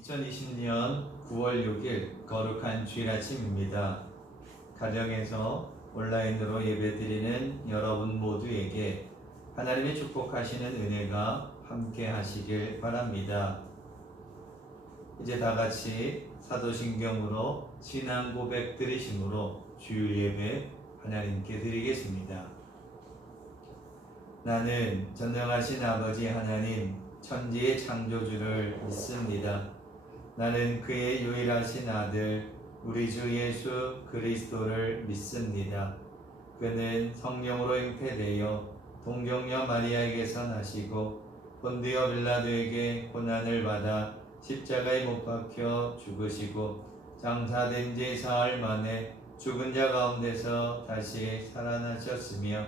2020년 9월 6일 거룩한 주일 아침입니다. 가정에서 온라인으로 예배드리는 여러분 모두에게 하나님의 축복하시는 은혜가 함께 하시길 바랍니다. 이제 다 같이 사도신경으로 신앙 고백 드리심으로 주일 예배 하나님께 드리겠습니다. 나는 전능하신 아버지 하나님 천지의 창조주를 믿습니다. 나는 그의 유일하신 아들 우리 주 예수 그리스도를 믿습니다. 그는 성령으로 잉태되어 동정녀 마리아에게서 나시고 본디오 빌라도에게 고난을 받아 십자가에 못 박혀 죽으시고 장사된 지 사흘 만에 죽은 자 가운데서 다시 살아나셨으며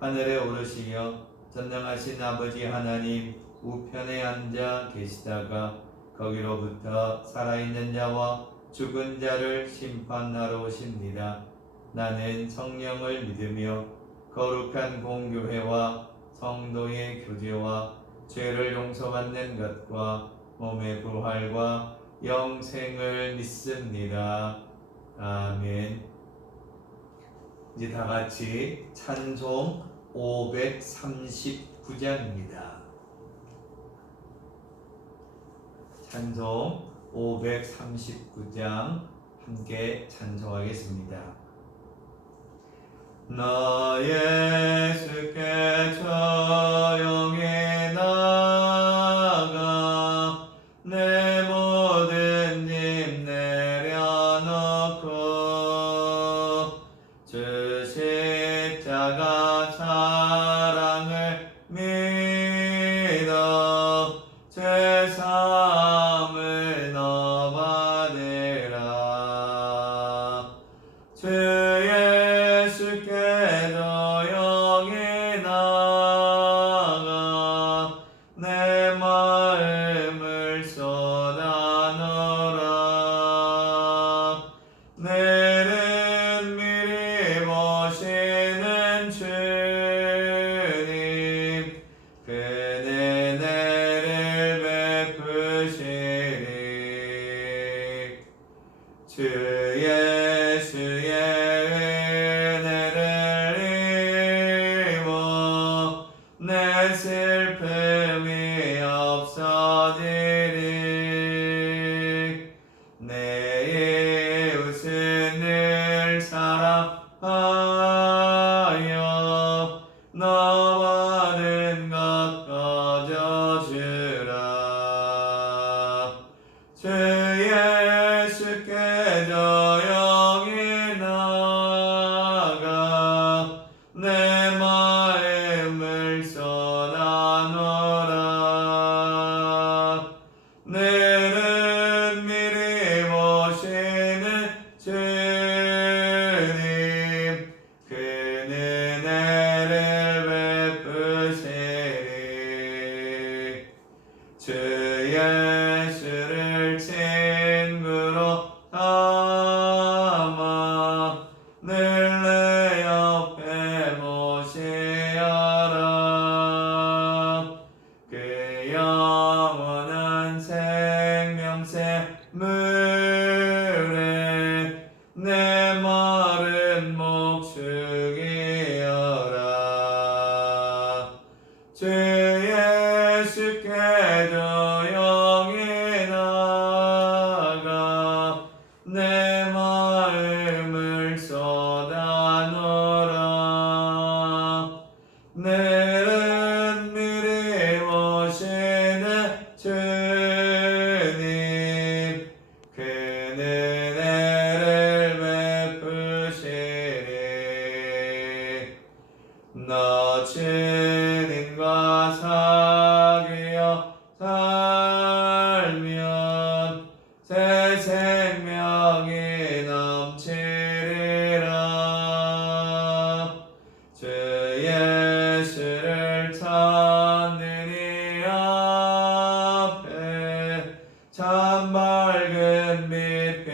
하늘에 오르시어 전능하신 아버지 하나님 우편에 앉아 계시다가 거기로부터 살아있는 자와 죽은 자를 심판하러 오십니다. 나는 성령을 믿으며 거룩한 공교회와 성도의 교제와 죄를 용서받는 것과 몸의 부활과 영생을 믿습니다. 아멘. 이제 다 같이 찬송 539장입니다. 찬송 539장 함께 찬송하겠습니다. 나 예수께 조용히 나가 내 모든 짐 내려놓고 주 십자가 사랑을 믿어 죄사함을 너 받으라. 주 예수께 조용히 나가 내 마음을 쏟아놓으라. 내는 미리 모시는 주님 그는 은혜를 베푸시리. 주 예수의 은혜를 입어 내 슬픔이 없어지리. 내 이웃은 늘 사랑하여 너 받은 것 거저주라. 주 예수께 조용히 나가 내 마음을 쏟아놓으라. 내는 미리 모시는 주님 그는 은혜를 베푸시리. 주 예수를 친구로 삼아 늘 내 옆에 모시어라. 그 영원한 생명새 물에 내 마른 목 죽이어라. 주 예수께 조용히 나가 내 마음을 쏟아놓으라. 내는 미리 모시는 주님 그는 은혜를 베푸시리. 너 주님과 사귀어 살면 새 생명이 넘치리라. 주 예수를 찾는 이 앞에 참 밝은 빛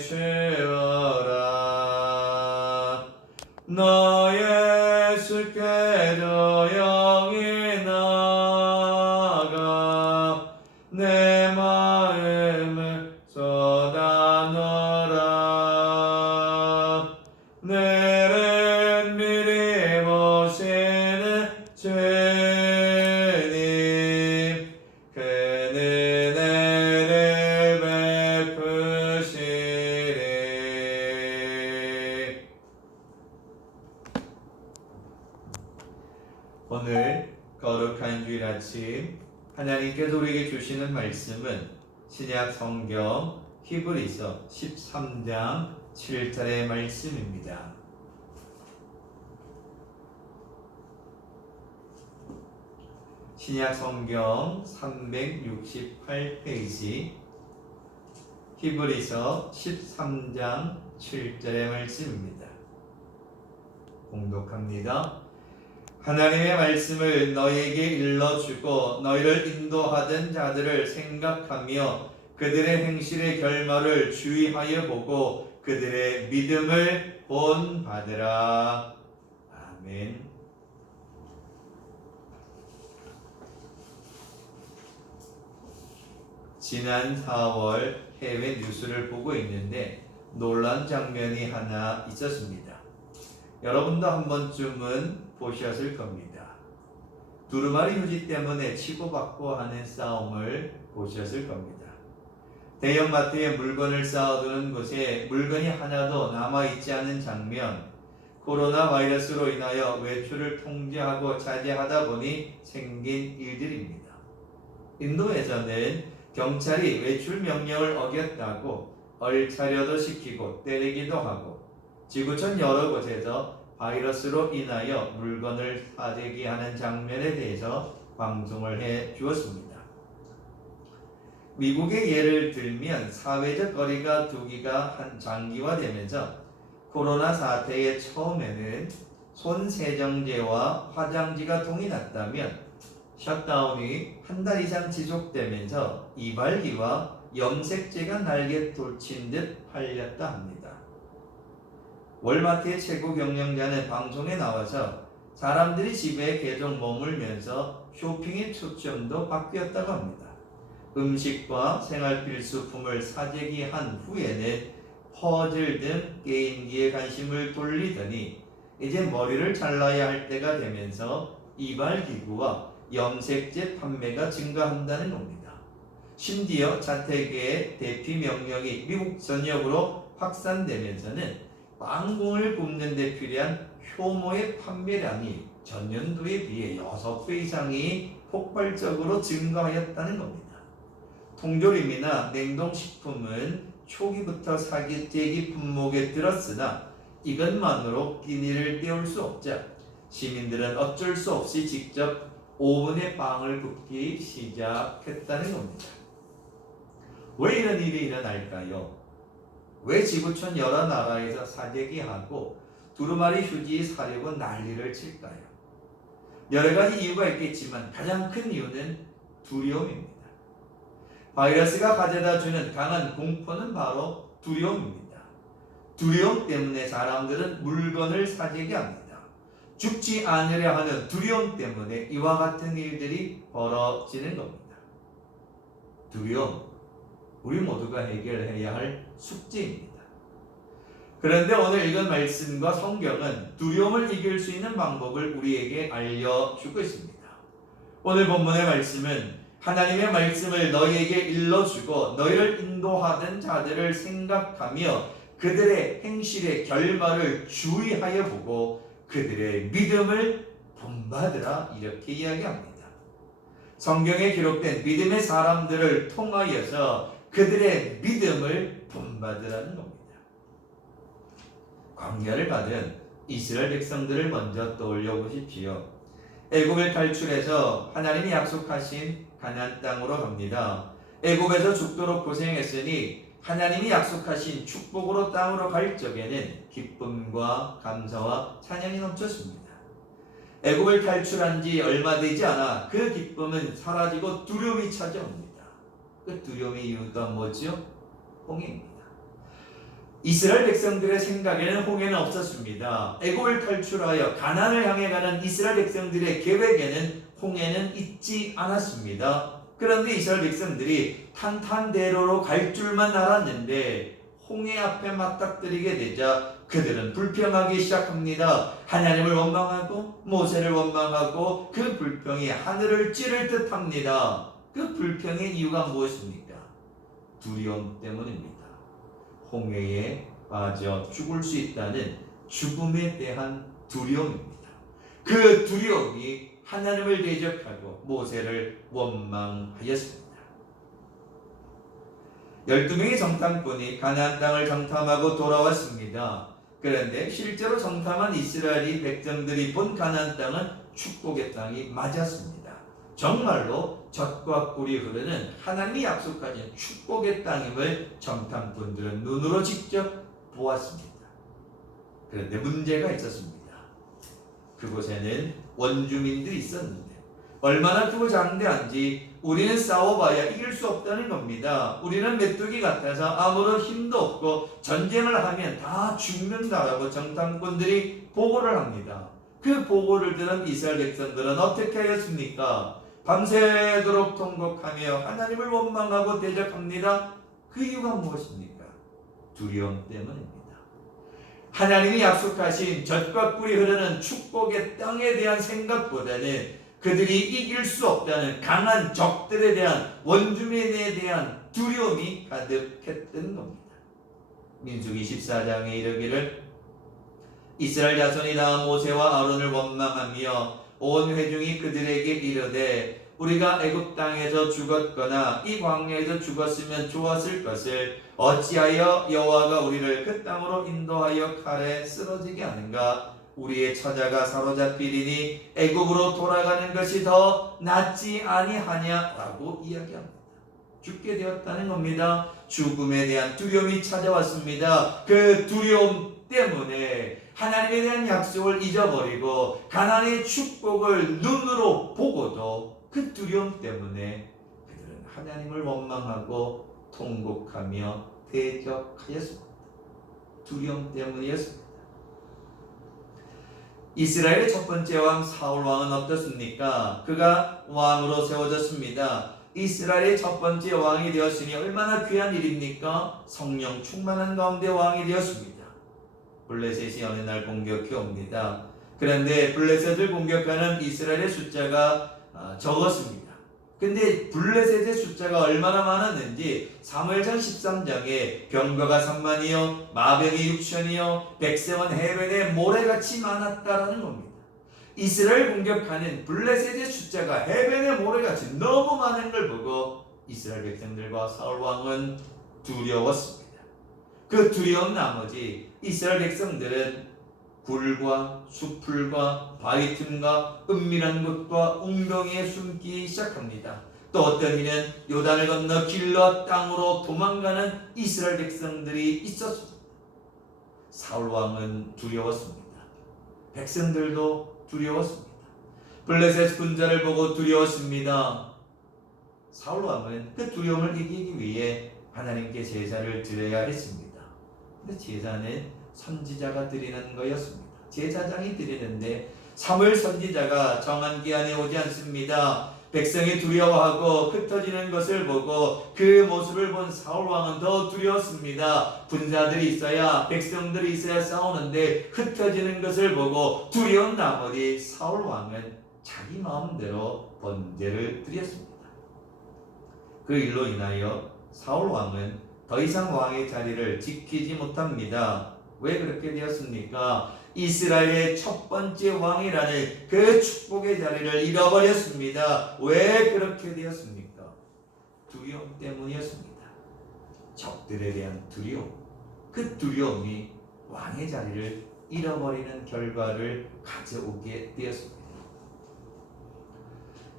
비추어라. 너 예수께 조용히 나가 내 마음을 큰 은혜를 베푸시리. 오늘 거룩한 주일 아침 하나님께서 우리에게 주시는 말씀은 신약 성경 히브리서 13장 7절의 말씀입니다. 신약 성경 368페이지 히브리서 13장 7절의 말씀입니다. 공독합니다. 하나님의 말씀을 너희에게 일러주고 너희를 인도하던 자들을 생각하며 그들의 행실의 결말을 주의하여 보고 그들의 믿음을 본받으라. 아멘. 지난 4월 해외 뉴스를 보고 있는데 놀란 장면이 하나 있었습니다. 여러분도 한 번쯤은 보셨을 겁니다. 두루마리 휴지 때문에 치고받고 하는 싸움을 보셨을 겁니다. 대형마트에 물건을 쌓아두는 곳에 물건이 하나도 남아있지 않은 장면, 코로나 바이러스로 인하여 외출을 통제하고 자제하다 보니 생긴 일들입니다. 인도에서는 경찰이 외출 명령을 어겼다고 얼차려도 시키고 때리기도 하고 지구촌 여러 곳에서 바이러스로 인하여 물건을 사재기 하는 장면에 대해서 방송을 해 주었습니다. 미국의 예를 들면 사회적 거리가 두기가 장기화되면서 코로나 사태의 처음에는 손 세정제와 화장지가 동이 났다면 셧다운이 한 달 이상 지속되면서 이발기와 염색제가 날개 돋친 듯 팔렸다 합니다. 월마트의 최고 경영자는 방송에 나와서 사람들이 집에 계속 머물면서 쇼핑의 초점도 바뀌었다고 합니다. 음식과 생활 필수품을 사재기한 후에는 퍼즐 등 게임기에 관심을 돌리더니 이제 머리를 잘라야 할 때가 되면서 이발기구와 염색제 판매가 증가한다는 겁니다. 심지어 자택의 대피 명령이 미국 전역으로 확산되면서는 빵공을 굽는 데 필요한 효모의 판매량이 전년도에 비해 6배 이상이 폭발적으로 증가하였다는 겁니다. 통조림이나 냉동식품은 초기부터 사재기 품목에 들었으나 이것만으로 끼니를 때울 수 없자 시민들은 어쩔 수 없이 직접 오븐에 빵을 굽기 시작했다는 겁니다. 왜 이런 일이 일어날까요? 왜 지구촌 여러 나라에서 사재기하고 두루마리 휴지 사려고 난리를 칠까요? 여러 가지 이유가 있겠지만 가장 큰 이유는 두려움입니다. 바이러스가 가져다 주는 강한 공포는 바로 두려움입니다. 두려움 때문에 사람들은 물건을 사재기합니다. 죽지 않으려 하는 두려움 때문에 이와 같은 일들이 벌어지는 겁니다. 두려움, 우리 모두가 해결해야 할 숙제입니다. 그런데 오늘 읽은 말씀과 성경은 두려움을 이길 수 있는 방법을 우리에게 알려주고 있습니다. 오늘 본문의 말씀은 하나님의 말씀을 너희에게 일러주고 너희를 인도하던 자들을 생각하며 그들의 행실의 결말을 주의하여 보고 그들의 믿음을 본받으라 이렇게 이야기합니다. 성경에 기록된 믿음의 사람들을 통하여서 그들의 믿음을 본받으라는 겁니다. 광야를 가든 이스라엘 백성들을 먼저 떠올려 보십시오. 애굽을 탈출해서 하나님이 약속하신 가나안 땅으로 갑니다. 애굽에서 죽도록 고생했으니 하나님이 약속하신 축복으로 땅으로 갈 적에는 기쁨과 감사와 찬양이 넘쳤습니다. 애굽을 탈출한 지 얼마 되지 않아 그 기쁨은 사라지고 두려움이 찾아옵니다. 그 두려움의 이유가 뭐죠? 홍해입니다. 이스라엘 백성들의 생각에는 홍해는 없었습니다. 애굽을 탈출하여 가나안을 향해 가는 이스라엘 백성들의 계획에는 홍해는 있지 않았습니다. 그런데 이스라엘 백성들이 탄탄대로로 갈 줄만 알았는데 홍해 앞에 맞닥뜨리게 되자 그들은 불평하기 시작합니다. 하나님을 원망하고 모세를 원망하고 그 불평이 하늘을 찌를 듯합니다. 그 불평의 이유가 무엇입니까? 두려움 때문입니다. 홍해에 빠져 죽을 수 있다는 죽음에 대한 두려움입니다. 그 두려움이 하나님을 대적하고 모세를 원망하였습니다. 12명의 정탐꾼이 가나안 땅을 정탐하고 돌아왔습니다. 그런데 실제로 정탐한 이스라엘이 백성들이 본 가나안 땅은 축복의 땅이 맞았습니다. 정말로 젖과 꿀이 흐르는 하나님이 약속하신 축복의 땅임을 정탐꾼들은 눈으로 직접 보았습니다. 그런데 문제가 있었습니다. 그곳에는 원주민들이 있었는데 얼마나 크고 장대한지 우리는 싸워봐야 이길 수 없다는 겁니다. 우리는 메뚜기 같아서 아무런 힘도 없고 전쟁을 하면 다 죽는다라고 정탐꾼들이 보고를 합니다. 그 보고를 들은 이스라엘 백성들은 어떻게 하였습니까? 밤새도록 통곡하며 하나님을 원망하고 대적합니다. 그 이유가 무엇입니까? 두려움 때문입니다. 하나님이 약속하신 젖과 꿀이 흐르는 축복의 땅에 대한 생각보다는 그들이 이길 수 없다는 강한 적들에 대한 원주민에 대한 두려움이 가득했던 겁니다. 민수기 14장에 이르기를 이스라엘 자손이 다 모세와 아론을 원망하며 온 회중이 그들에게 이르되 우리가 애굽 땅에서 죽었거나 이 광야에서 죽었으면 좋았을 것을 어찌하여 여호와가 우리를 그 땅으로 인도하여 칼에 쓰러지게 하는가? 우리의 처자가 사로잡히리니 애굽으로 돌아가는 것이 더 낫지 아니하냐라고 이야기합니다. 죽게 되었다는 겁니다. 죽음에 대한 두려움이 찾아왔습니다. 그 두려움 때문에 하나님에 대한 약속을 잊어버리고 가나안의 축복을 눈으로 보고도 그 두려움 때문에 그들은 하나님을 원망하고 통곡하며 대적하였습니다. 두려움 때문이었습니다. 이스라엘의 첫 번째 왕 사울 왕은 어떻습니까? 그가 왕으로 세워졌습니다. 이스라엘의 첫 번째 왕이 되었으니 얼마나 귀한 일입니까? 성령 충만한 가운데 왕이 되었습니다. 블레셋이 어느 날 공격해 옵니다. 그런데 블레셋을 공격하는 이스라엘의 숫자가 적었습니다. 근데 블레셋의 숫자가 얼마나 많았는지 사무엘상 13장에 병거가 3만이요 마병이 6천이요 백성은 해변에 모래같이 많았다라는 겁니다. 이스라엘 공격하는 블레셋의 숫자가 해변의 모래같이 너무 많은 걸 보고 이스라엘 백성들과 사울 왕은 두려웠습니다. 그 두려운 나머지 이스라엘 백성들은 굴과 수풀과 바위 틈과 은밀한 곳과 웅덩이에 숨기 시작합니다. 또 어떤 이는 요단을 건너 길러 땅으로 도망가는 이스라엘 백성들이 있었습니다. 사울 왕은 두려웠습니다. 백성들도 두려웠습니다. 블레셋 군자를 보고 두려웠습니다. 사울 왕은 그 두려움을 이기기 위해 하나님께 제사를 드려야 했습니다. 근데 제사는 선지자가 드리는 거였습니다. 제사장이 드리는데 사무엘 선지자가 정한 기한에 오지 않습니다. 백성이 두려워하고 흩어지는 것을 보고 그 모습을 본 사울 왕은 더 두려웠습니다. 군사들이 있어야 백성들이 있어야 싸우는데 흩어지는 것을 보고 두려운 나머지 사울 왕은 자기 마음대로 번제를 드렸습니다. 그 일로 인하여 사울 왕은 더 이상 왕의 자리를 지키지 못합니다. 왜 그렇게 되었습니까? 이스라엘의 첫 번째 왕이라는 그 축복의 자리를 잃어버렸습니다. 왜 그렇게 되었습니까? 두려움 때문이었습니다. 적들에 대한 두려움. 그 두려움이 왕의 자리를 잃어버리는 결과를 가져오게 되었습니다.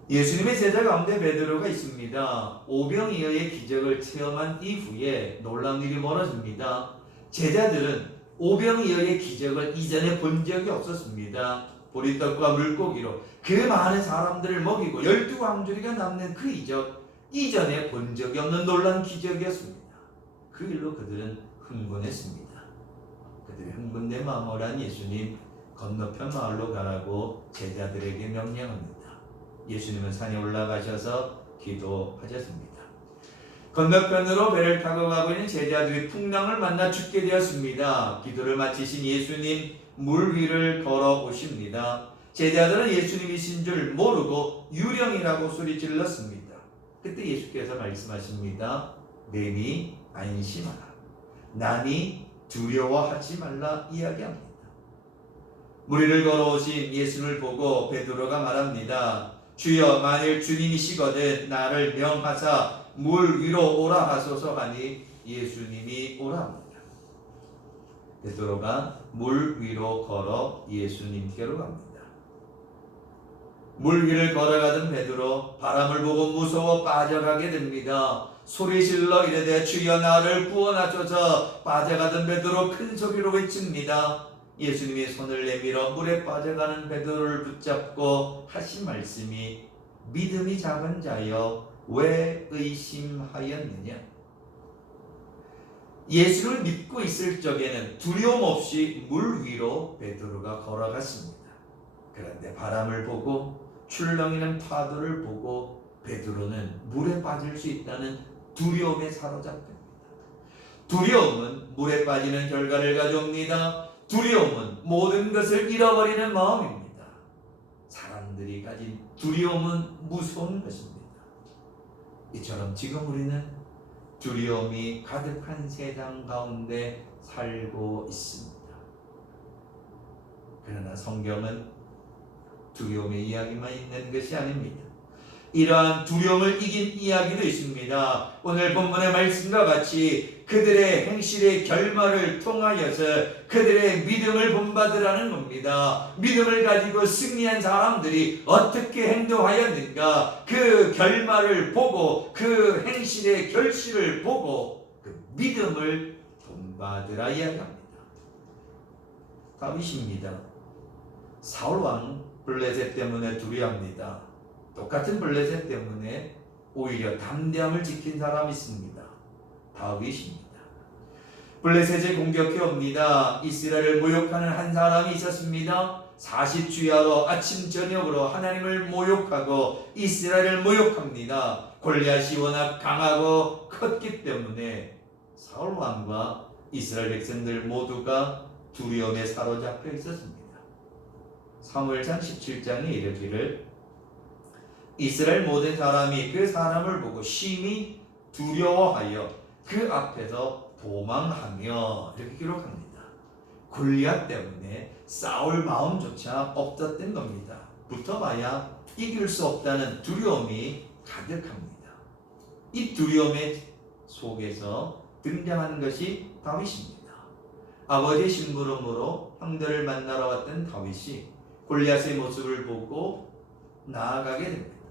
예수님의 제자 가운데 베드로가 있습니다. 오병이어의 기적을 체험한 이후에 놀라운 일이 벌어집니다. 제자들은 오병이어의 기적을 이전에 본 적이 없었습니다. 보리떡과 물고기로 그 많은 사람들을 먹이고 12광주리가 남는 그 이적, 이전에 본 적이 없는 놀라운 기적이었습니다. 그 일로 그들은 흥분했습니다. 그들의 흥분된 마음을 한 예수님, 건너편 마을로 가라고 제자들에게 명령합니다. 예수님은 산에 올라가셔서 기도하셨습니다. 건너편으로 배를 타고 가고 있는 제자들이 풍랑을 만나 죽게 되었습니다. 기도를 마치신 예수님 물 위를 걸어 오십니다. 제자들은 예수님이신 줄 모르고 유령이라고 소리 질렀습니다. 그때 예수께서 말씀하십니다. 내니 안심하라. 나니 두려워하지 말라 이야기합니다. 물 위를 걸어오신 예수를 보고 베드로가 말합니다. 주여, 만일 주님이시거든 나를 명하사 물 위로 오라 하소서 하니 예수님이 오라 합니다. 베드로가 물 위로 걸어 예수님께로 갑니다. 물 위를 걸어가던 베드로 바람을 보고 무서워 빠져가게 됩니다. 소리질러 이르되 주여 나를 구원하소서. 빠져가던 베드로 큰 소리로 외칩니다. 예수님이 손을 내밀어 물에 빠져가는 베드로를 붙잡고 하신 말씀이 믿음이 작은 자여 왜 의심하였느냐. 예수를 믿고 있을 적에는 두려움 없이 물 위로 베드로가 걸어갔습니다. 그런데 바람을 보고 출렁이는 파도를 보고 베드로는 물에 빠질 수 있다는 두려움에 사로잡힙니다. 두려움은 물에 빠지는 결과를 가져옵니다. 두려움은 모든 것을 잃어버리는 마음입니다. 사람들이 가진 두려움은 무서운 것입니다. 이처럼 지금 우리는 두려움이 가득한 세상 가운데 살고 있습니다. 그러나 성경은 두려움의 이야기만 있는 것이 아닙니다. 이러한 두려움을 이긴 이야기도 있습니다. 오늘 본문의 말씀과 같이 그들의 행실의 결말을 통하여서 그들의 믿음을 본받으라는 겁니다. 믿음을 가지고 승리한 사람들이 어떻게 행동하였는가, 그 결말을 보고 그 행실의 결실을 보고 그 믿음을 본받으라 이야기합니다. 다윗입니다. 사울왕 블레셋 때문에 두려워합니다. 똑같은 블레셋 때문에 오히려 담대함을 지킨 사람이 있습니다. 다윗입니다. 블레셋에 공격해 옵니다. 이스라엘을 모욕하는 한 사람이 있었습니다. 40주야로 아침 저녁으로 하나님을 모욕하고 이스라엘을 모욕합니다. 골리앗이 워낙 강하고 컸기 때문에 사울 왕과 이스라엘 백성들 모두가 두려움에 사로잡혀 있었습니다. 사무엘상 17장에 이르기를 이스라엘 모든 사람이 그 사람을 보고 심히 두려워하여 그 앞에서 도망하며 이렇게 기록합니다. 골리앗 때문에 싸울 마음조차 없었던 겁니다. 붙어봐야 이길 수 없다는 두려움이 가득합니다. 이 두려움의 속에서 등장하는 것이 다윗입니다. 아버지의 심부름으로 형들을 만나러 왔던 다윗이 골리앗의 모습을 보고 나아가게 됩니다.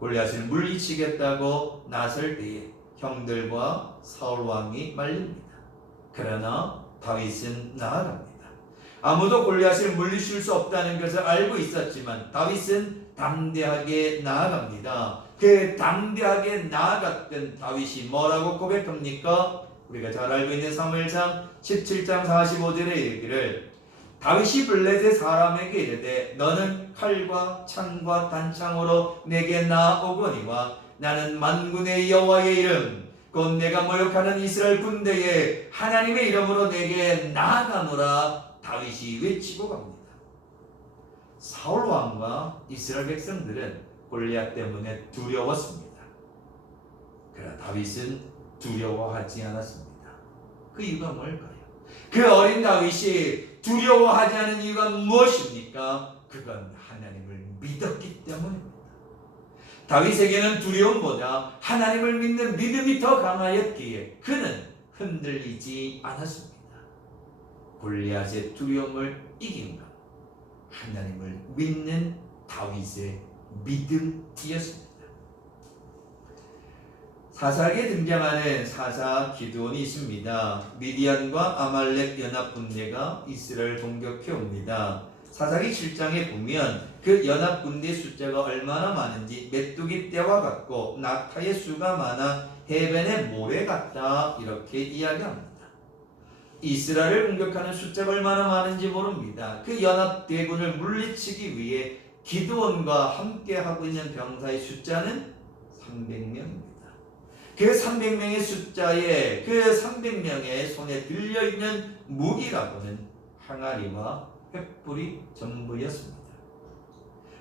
골리앗을 물리치겠다고 나설 때에 형들과 사울 왕이 말립니다. 그러나 다윗은 나아갑니다. 아무도 골리앗을 물리칠 수 없다는 것을 알고 있었지만 다윗은 담대하게 나아갑니다. 그 담대하게 나아갔던 다윗이 뭐라고 고백합니까? 우리가 잘 알고 있는 사무엘상 17장 45절의 얘기를 다윗이 블레셋 사람에게 이르되 너는 칼과 창과 단창으로 내게 나오거니와 나는 만군의 여호와의 이름 곧 내가 모욕하는 이스라엘 군대에 하나님의 이름으로 내게 나아가노라 다윗이 외치고 갑니다. 사울 왕과 이스라엘 백성들은 골리앗 때문에 두려웠습니다. 그러나 다윗은 두려워하지 않았습니다. 그 이유가 뭘까요? 그 어린 다윗이 두려워하지 않은 이유가 무엇입니까? 그건 하나님을 믿었기 때문입니다. 다윗에게는 두려움보다 하나님을 믿는 믿음이 더 강하였기에 그는 흔들리지 않았습니다. 골리앗의 두려움을 이긴 것, 하나님을 믿는 다윗의 믿음이었습니다. 사사기에 등장하는 사사 기드온이 있습니다. 미디안과 아말렉 연합 군대가 이스라엘 공격해 옵니다. 사사기 7장에 보면 그 연합 군대 숫자가 얼마나 많은지 메뚜기 떼와 같고 낙타의 수가 많아 해변의 모래 같다 이렇게 이야기합니다. 이스라엘을 공격하는 숫자가 얼마나 많은지 모릅니다. 그 연합 대군을 물리치기 위해 기드온과 함께 하고 있는 병사의 숫자는 300명입니다. 그 300명의 숫자에 그 300명의 손에 들려있는 무기라고는 항아리와 횃불이 전부였습니다.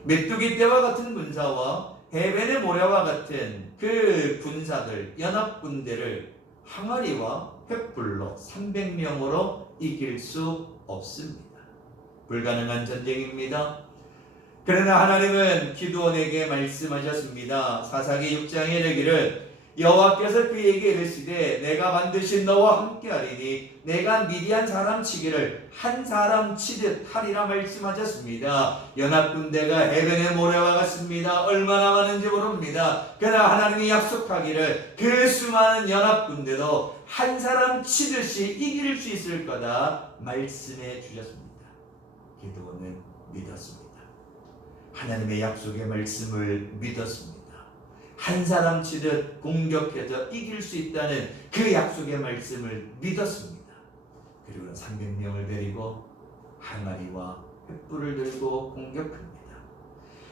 메뚜기 떼와 같은 군사와 해변의 모래와 같은 그 군사들, 연합군대를 항아리와 횃불로 300명으로 이길 수 없습니다. 불가능한 전쟁입니다. 그러나 하나님은 기드온에게 말씀하셨습니다. 사사기 6장에 이르기를 여호와께서 그에게 이르시되 내가 반드시 너와 함께하리니 내가 미디안 사람 치기를 한 사람 치듯 하리라 말씀하셨습니다. 연합군대가 해변의 모래와 같습니다. 얼마나 많은지 모릅니다. 그러나 하나님이 약속하기를 그 수많은 연합군대도 한 사람 치듯이 이길 수 있을 거다 말씀해 주셨습니다. 기드온은 믿었습니다. 하나님의 약속의 말씀을 믿었습니다. 한 사람 치듯 공격해서 이길 수 있다는 그 약속의 말씀을 믿었습니다. 그리고 300명을 데리고 항아리와 횃불을 들고 공격합니다.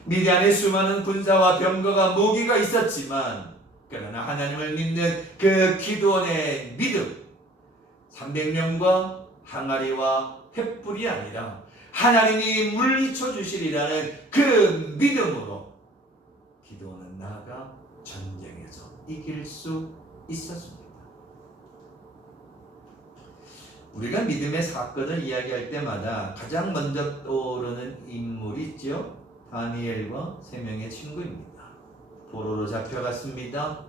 미디안의 수많은 군사와 병거가 무기가 있었지만 그러나 하나님을 믿는 그 기드온의 믿음, 300명과 항아리와 횃불이 아니라 하나님이 물리쳐 주시리라는 그 믿음으로 기드온은 나아가 전쟁에서 이길 수 있었습니다. 우리가 믿음의 사건을 이야기할 때마다 가장 먼저 떠오르는 인물이 있죠. 다니엘과 3명의 친구입니다. 포로로 잡혀갔습니다.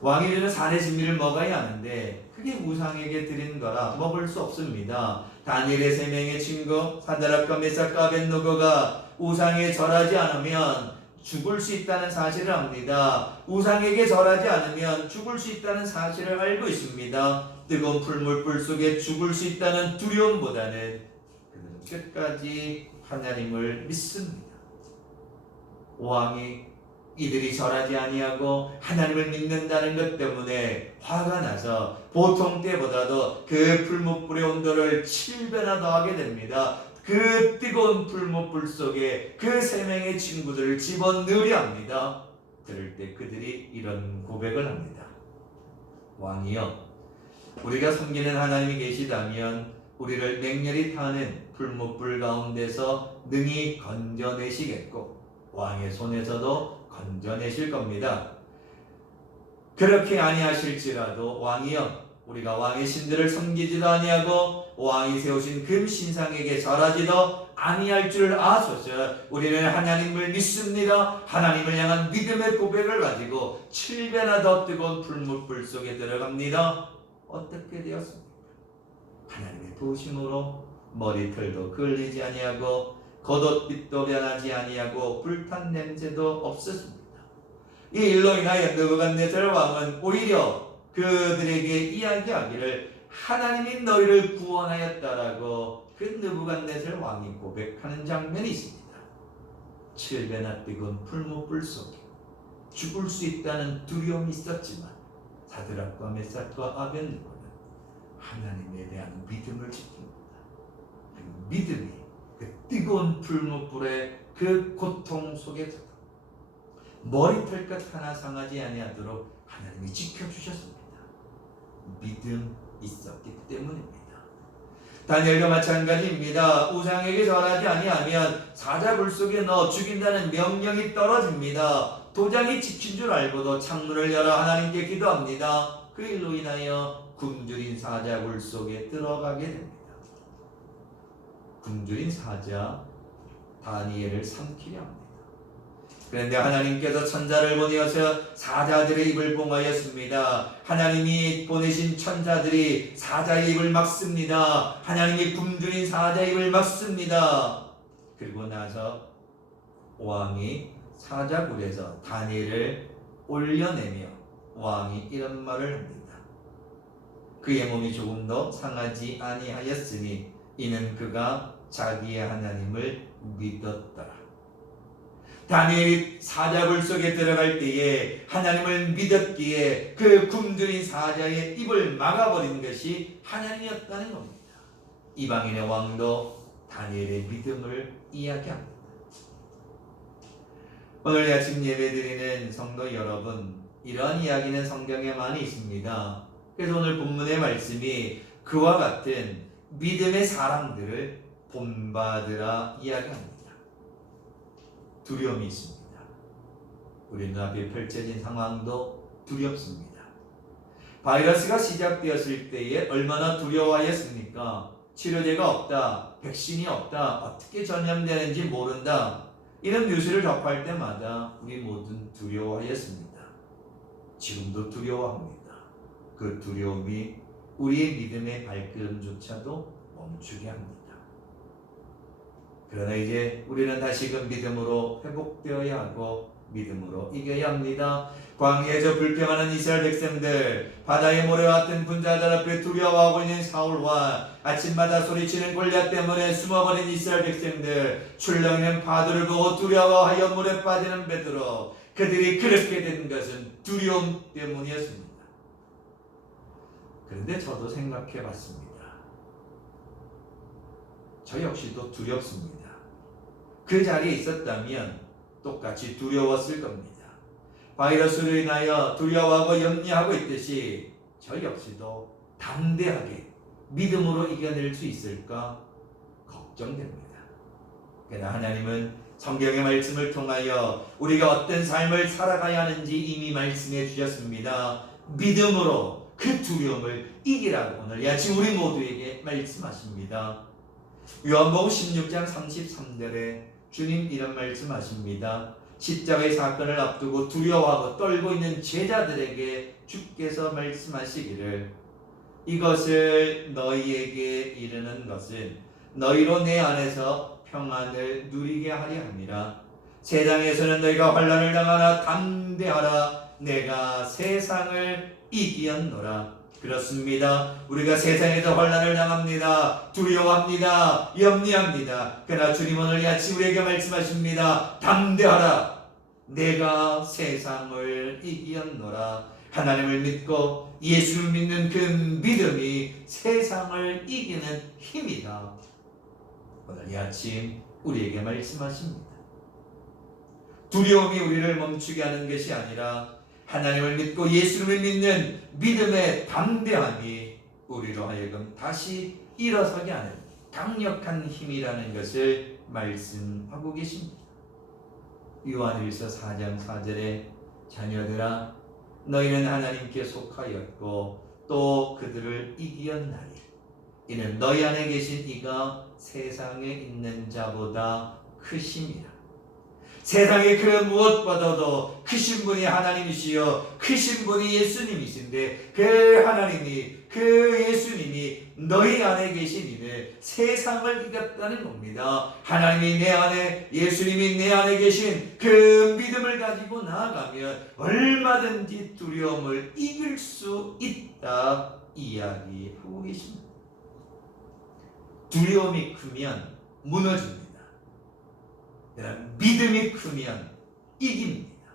왕이 주는 산의 진미를 먹어야 하는데 그게 우상에게 드린 거라 먹을 수 없습니다. 다니엘의 3명의 친구 사드락과 메삭과 아벳느고가 우상에 절하지 않으면 죽을 수 있다는 사실을 압니다. 우상에게 절하지 않으면 죽을 수 있다는 사실을 알고 있습니다. 뜨거운 풀물불 속에 죽을 수 있다는 두려움보다는 그들은 끝까지 하나님을 믿습니다. 왕이 이들이 절하지 아니하고 하나님을 믿는다는 것 때문에 화가 나서 보통 때보다도 그 풀무불의 온도를 7배나 더하게 됩니다. 그 뜨거운 풀무불 속에 그 3명의 친구들을 집어넣으려 합니다. 그럴 때 그들이 이런 고백을 합니다. 왕이여, 우리가 섬기는 하나님이 계시다면 우리를 맹렬히 타는 풀무불 가운데서 능히 건져내시겠고 왕의 손에서도 건져내실 겁니다. 그렇게 아니하실지라도 왕이여, 우리가 왕의 신들을 섬기지도 아니하고 왕이 세우신 금신상에게 절하지도 아니할 줄 아소서. 우리는 하나님을 믿습니다. 하나님을 향한 믿음의 고백을 가지고 7배나 더 뜨거운 풀무불 속에 들어갑니다. 어떻게 되었습니까? 하나님의 도우심으로 머리털도 그을리지 아니하고 겉옷빛도 변하지 아니하고 불탄 냄새도 없었습니다. 이 일로 인하여 느부갓네살 왕은 오히려 그들에게 이야기하기를 하나님이 너희를 구원하였다라고 그 느부갓네살 왕이 고백하는 장면이 있습니다. 7배나 뜨거운 풀무불 속에 죽을 수 있다는 두려움이 있었지만 사드락과 메삭과 아벳느고는 하나님에 대한 믿음을 지킵니다. 그 믿음이 그 뜨거운 풀무불의 그 고통 속에서도 머리털끝 하나 상하지 아니하도록 하나님이 지켜주셨습니다. 믿음 있었기 때문입니다. 다니엘과 마찬가지입니다. 우상에게 절하지 아니하면 사자굴 속에 넣어 죽인다는 명령이 떨어집니다. 도장이 지킨 줄 알고도 창문을 열어 하나님께 기도합니다. 그 일로 인하여 굶주린 사자굴 속에 들어가게 됩니다. 굶주린 사자 다니엘을 삼키려 합니다. 그런데 하나님께서 천사를 보내어서 사자들의 입을 봉하였습니다. 하나님이 보내신 천사들이 사자의 입을 막습니다. 하나님이 굶주린 사자의 입을 막습니다. 그리고 나서 왕이 사자굴에서 다니엘을 올려내며 왕이 이런 말을 합니다. 그의 몸이 조금 더 상하지 아니하였으니 이는 그가 자기의 하나님을 믿었더라. 다니엘이 사자굴 속에 들어갈 때에 하나님을 믿었기에 그 굶주린 사자의 입을 막아버린 것이 하나님이었다는 겁니다. 이방인의 왕도 다니엘의 믿음을 이야기합니다. 오늘 아침 예배드리는 성도 여러분, 이러한 이야기는 성경에 많이 있습니다. 그래서 오늘 본문의 말씀이 그와 같은 믿음의 사람들을 본받으라 이야기합니다. 두려움이 있습니다. 우리 눈앞에 펼쳐진 상황도 두렵습니다. 바이러스가 시작되었을 때에 얼마나 두려워하였습니까? 치료제가 없다, 백신이 없다, 어떻게 전염되는지 모른다, 이런 뉴스를 접할 때마다 우리 모든 두려워하였습니다. 지금도 두려워합니다. 그 두려움이 우리의 믿음의 발걸음조차도 멈추게 합니다. 그러나 이제 우리는 다시금 믿음으로 회복되어야 하고 믿음으로 이겨야 합니다. 광야에서 불평하는 이스라엘 백성들, 바다의 모래와 같은 분자들 앞에 두려워하고 있는 사울과 아침마다 소리치는 골리앗 때문에 숨어버린 이스라엘 백성들, 출렁이는 파도를 보고 두려워하여 물에 빠지는 베드로, 그들이 그렇게 된 것은 두려움 때문이었습니다. 그런데 저도 생각해 봤습니다. 저 역시도 두렵습니다. 그 자리에 있었다면 똑같이 두려웠을 겁니다. 바이러스로 인하여 두려워하고 염려하고 있듯이 저 역시도 담대하게 믿음으로 이겨낼 수 있을까 걱정됩니다. 그러나 하나님은 성경의 말씀을 통하여 우리가 어떤 삶을 살아가야 하는지 이미 말씀해 주셨습니다. 믿음으로 그 두려움을 이기라고 오늘 이 아침 우리 모두에게 말씀하십니다. 요한복음 16장 33절에 주님 이런 말씀하십니다. 십자가의 사건을 앞두고 두려워하고 떨고 있는 제자들에게 주께서 말씀하시기를, 이것을 너희에게 이르는 것은 너희로 내 안에서 평안을 누리게 하려 함이라. 세상에서는 너희가 환난을 당하나 담대하라. 내가 세상을 이기었노라. 그렇습니다. 우리가 세상에서 환난을 당합니다. 두려워합니다. 염려합니다. 그러나 주님 오늘 이 아침 우리에게 말씀하십니다. 담대하라. 내가 세상을 이기었노라. 하나님을 믿고 예수를 믿는 그 믿음이 세상을 이기는 힘이다. 오늘 이 아침 우리에게 말씀하십니다. 두려움이 우리를 멈추게 하는 것이 아니라 하나님을 믿고 예수를 믿는 믿음의 담대함이 우리로 하여금 다시 일어서게 하는 강력한 힘이라는 것을 말씀하고 계십니다. 요한일서 4장 4절에 자녀들아 너희는 하나님께 속하였고 또 그들을 이기었나니 이는 너희 안에 계신 이가 세상에 있는 자보다 크심이라. 세상에 그 무엇보다도 크신 분이 하나님이시여 크신 분이 예수님이신데 그 하나님이 그 예수님이 너희 안에 계시니는 세상을 이겼다는 겁니다. 하나님이 내 안에 예수님이 내 안에 계신 그 믿음을 가지고 나아가면 얼마든지 두려움을 이길 수 있다 이야기하고 계십니다. 두려움이 크면 무너집니다. 믿음이 크면 이깁니다.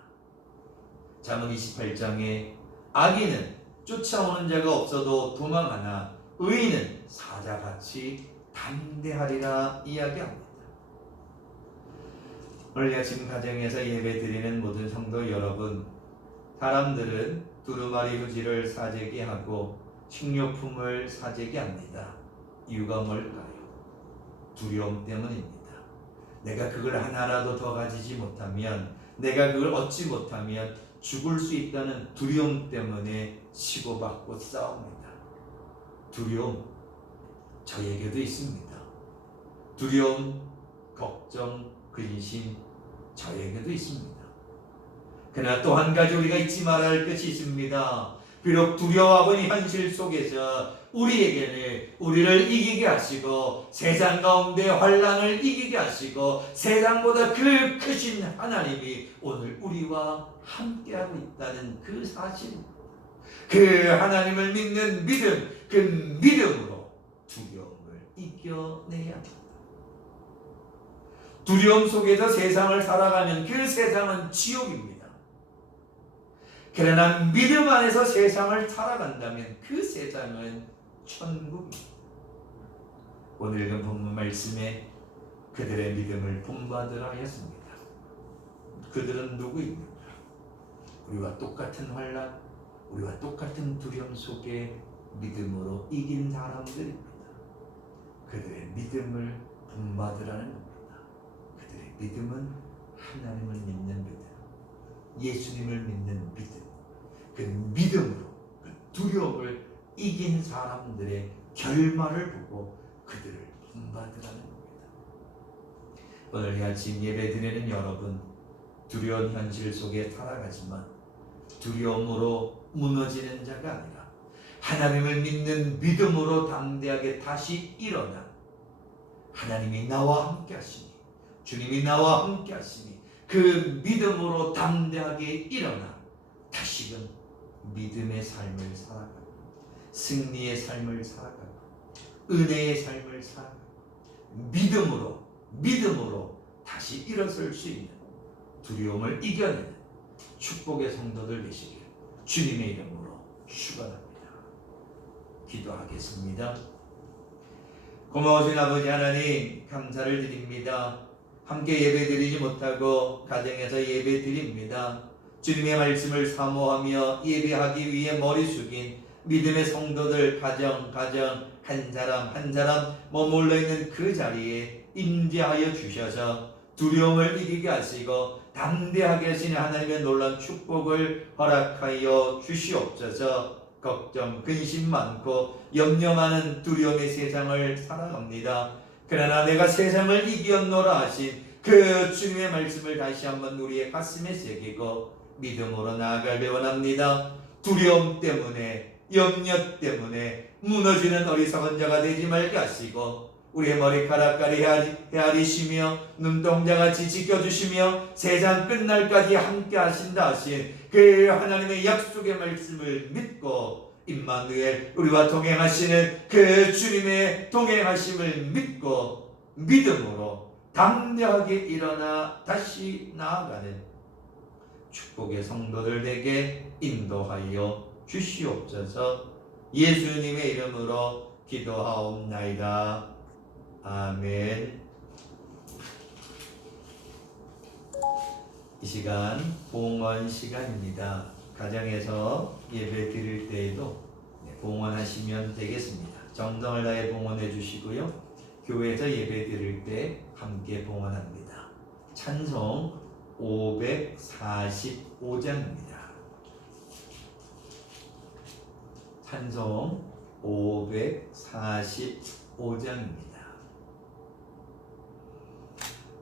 잠언 28장에 악인은 쫓아오는 자가 없어도 도망하나 의인은 사자같이 담대하리라 이야기합니다. 오늘 아침 가정에서 예배드리는 모든 성도 여러분, 사람들은 두루마리 휴지를 사재기 하고 식료품을 사재기 합니다. 이유가 뭘까요? 두려움 때문입니다. 내가 그걸 하나라도 더 가지지 못하면, 내가 그걸 얻지 못하면 죽을 수 있다는 두려움 때문에 치고받고 싸웁니다. 두려움, 저에게도 있습니다. 두려움, 걱정, 근심, 저에게도 있습니다. 그러나 또 한 가지 우리가 잊지 말아야 할 것이 있습니다. 비록 두려워하고 있는 현실 속에서 우리에게는 우리를 이기게 하시고 세상 가운데 환난을 이기게 하시고 세상보다 그 크신 하나님이 오늘 우리와 함께하고 있다는 그 사실, 그 하나님을 믿는 믿음, 그 믿음으로 두려움을 이겨내야 합니다. 두려움 속에서 세상을 살아가면 그 세상은 지옥입니다. 그러나 믿음 안에서 세상을 살아간다면 그 세상은 천국입니다. 오늘 읽은 본문 말씀에 그들의 믿음을 본받으라 하였습니다. 그들은 누구입니까? 우리와 똑같은 환난, 우리와 똑같은 두려움 속에 믿음으로 이긴 사람들입니다. 그들의 믿음을 본받으라는 겁니다. 그들의 믿음은 하나님을 믿는 믿음. 예수님을 믿는 믿음, 그 믿음으로 그 두려움을 이긴 사람들의 결말을 보고 그들을 본받으라는 겁니다. 오늘 이 아침 예배 드리는 여러분, 두려운 현실 속에 살아가지만 두려움으로 무너지는 자가 아니라 하나님을 믿는 믿음으로 담대하게 다시 일어나 하나님이 나와 함께 하시니, 주님이 나와 함께 하시니 그 믿음으로 담대하게 일어나 다시금 믿음의 삶을 살아가고 승리의 삶을 살아가고 은혜의 삶을 살아가고 믿음으로 다시 일어설 수 있는, 두려움을 이겨내는 축복의 성도들 되시길 주님의 이름으로 축원합니다. 기도하겠습니다. 고마우신 아버지 하나님, 감사를 드립니다. 함께 예배드리지 못하고 가정에서 예배드립니다. 주님의 말씀을 사모하며 예배하기 위해 머리 숙인 믿음의 성도들 가정 한 사람 머물러 있는 그 자리에 임재하여 주셔서 두려움을 이기게 하시고 담대하게 하시는 하나님의 놀라운 축복을 허락하여 주시옵소서. 걱정, 근심 많고 염려 많은 두려움의 세상을 살아갑니다. 그러나 내가 세상을 이겼노라 하신 그 주님의 말씀을 다시 한번 우리의 가슴에 새기고 믿음으로 나아가길 원합니다. 두려움 때문에, 염려 때문에 무너지는 어리석은 자가 되지 말게 하시고 우리의 머리카락까지 헤아리시며 눈동자같이 지켜주시며 세상 끝날까지 함께 하신다 하신 그 하나님의 약속의 말씀을 믿고 임마누엘, 우리와 동행하시는 그 주님의 동행하심을 믿고 믿음으로 담대하게 일어나 다시 나아가는 축복의 성도들 되게 인도하여 주시옵소서. 예수님의 이름으로 기도하옵나이다. 아멘. 이 시간 봉헌 시간입니다. 가정에서 예배 드릴 때에도 봉헌하시면 되겠습니다. 정성을 다해 봉헌해 주시고요. 교회에서 예배 드릴 때 함께 봉헌합니다. 찬송 545장입니다. 찬송 545장입니다.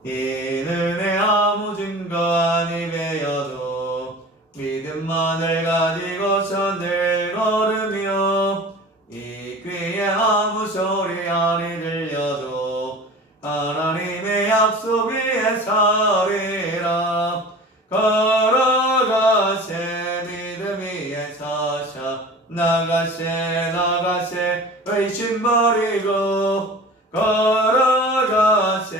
이는 내 아무 증거 아니 배여도 믿음만을 가지고서 늘 걸으며 이 귀에 아무 소리 아니 들려도 하나님의 약속 위에 서리라. 걸어가세 믿음 위에 서서 나가세 의심 버리고 걸어가세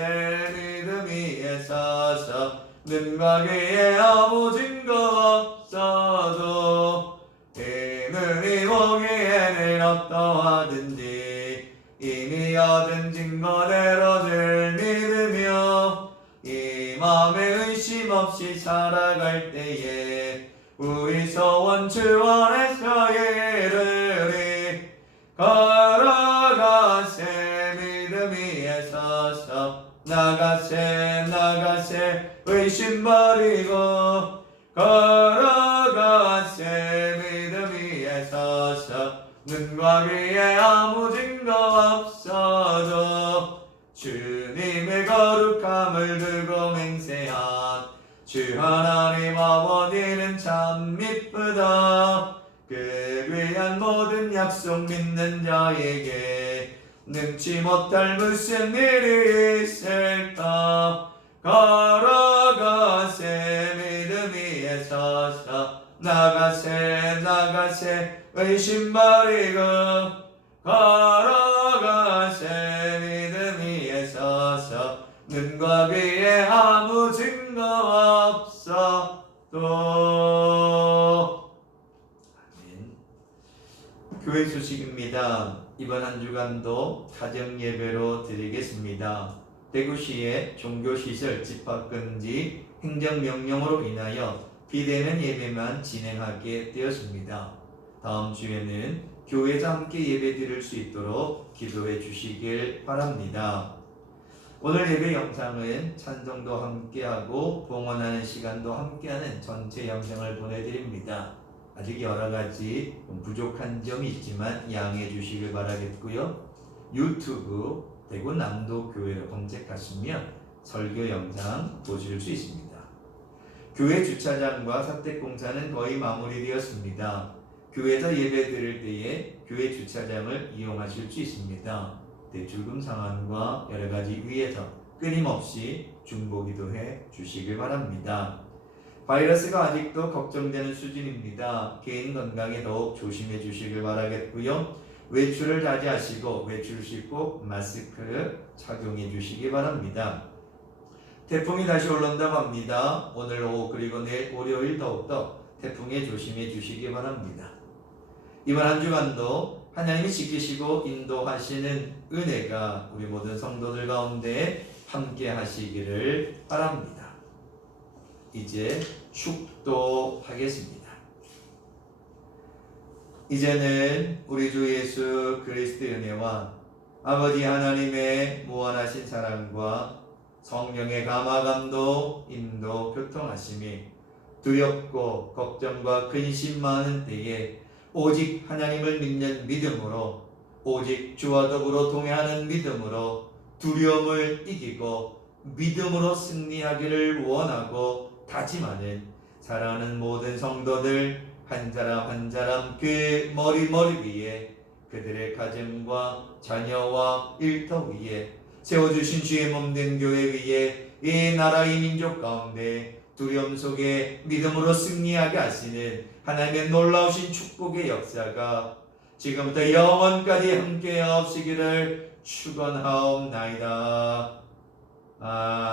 믿음 위에 서서 눈과 귀에 아무 증거 없어도 힘을 이보기에는 어떠하든지 이미 얻은 증거대로 늘 믿으며 이 마음에 의심 없이 살아갈 때에 우리 소원 주 안에서 이르리. 걸어가세 믿음 위에 서서 나가세 의심 버리고 걸어가세 믿음 위에 서서 눈과 귀에 아무 증거 없어도 주님의 거룩함을 두고 맹세한 주 하나님 아버지는 참 미쁘다. 그 귀한 모든 약속 믿는 자에게 능치 못할 무슨 일이 있을까. 걸어가세 믿음 위에 서서 나가세 의심 버리고 걸어가세 믿음 위에 서서 눈과 귀에 아무 증거 없어도. 아멘. 교회 소식입니다. 이번 한 주간도 가정 예배로 드리겠습니다. 대구시의 종교시설 집합금지 행정명령으로 인하여 비대면 예배만 진행하게 되었습니다. 다음 주에는 교회에서 함께 예배 드릴 수 있도록 기도해 주시길 바랍니다. 오늘 예배 영상은 찬송도 함께하고 봉헌하는 시간도 함께하는 전체 영상을 보내드립니다. 아직 여러가지 부족한 점이 있지만 양해해 주시길 바라겠고요. 유튜브 대구 남도교회로 검색하시면 설교 영상 보실 수 있습니다. 교회 주차장과 사택공사는 거의 마무리되었습니다. 교회에서 예배 드릴 때에 교회 주차장을 이용하실 수 있습니다. 대출금 상환과 여러가지 위에서 끊임없이 중보기도해 주시길 바랍니다. 바이러스가 아직도 걱정되는 수준입니다. 개인 건강에 더욱 조심해 주시길 바라겠고요. 외출을 자제하시고 외출 시 꼭 마스크 착용해 주시기 바랍니다. 태풍이 다시 올라온다고 합니다. 오늘 오후 그리고 내일 월요일 더욱더 태풍에 조심해 주시기 바랍니다. 이번 한 주간도 하나님이 지키시고 인도하시는 은혜가 우리 모든 성도들 가운데 함께 하시기를 바랍니다. 이제 축도하겠습니다. 이제는 우리 주 예수 그리스도의 은혜와 아버지 하나님의 무한하신 사랑과 성령의 감화감도 인도 교통하심이 두렵고 걱정과 근심 많은 때에 오직 하나님을 믿는 믿음으로, 오직 주와 더불어 동행하는 믿음으로 두려움을 이기고 믿음으로 승리하기를 원하고 다짐하는 사랑하는 모든 성도들 한 사람 한 사람 그 머리 위에 그들의 가정과 자녀와 일터 위에 세워주신 주의 몸된 교회 위에 이 나라 이 민족 가운데 두려움 속에 믿음으로 승리하게 하시는 하나님의 놀라우신 축복의 역사가 지금부터 영원까지 함께 하시기를 축원하옵나이다. 아멘.